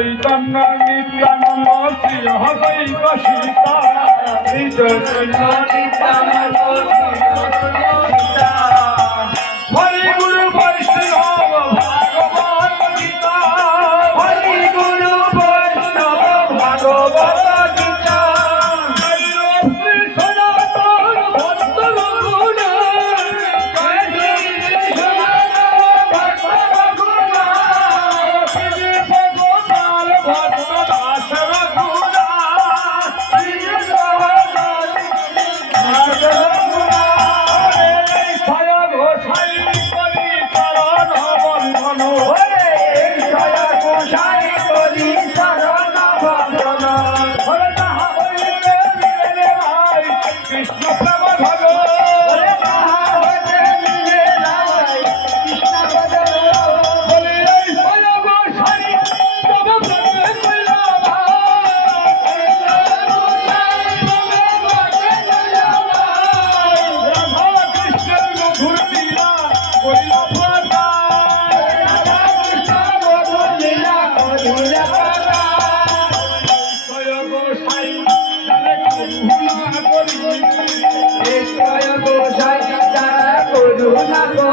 চৈতন্য নিত্যানন্দ শ্রী হরৈব নিত্যানন্দ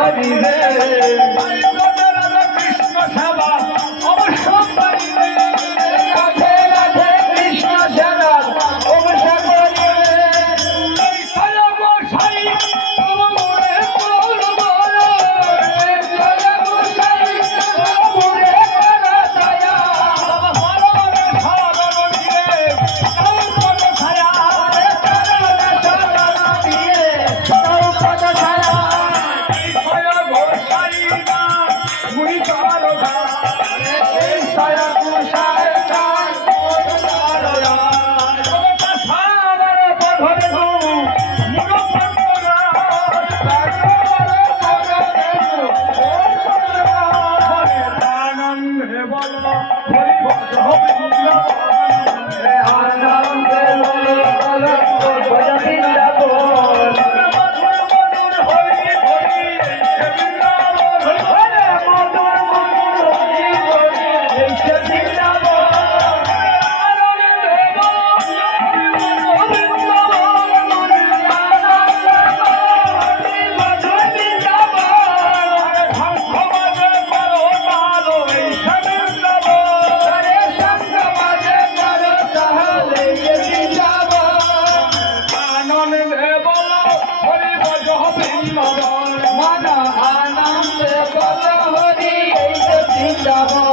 পারিবে এই ছায়া Baba.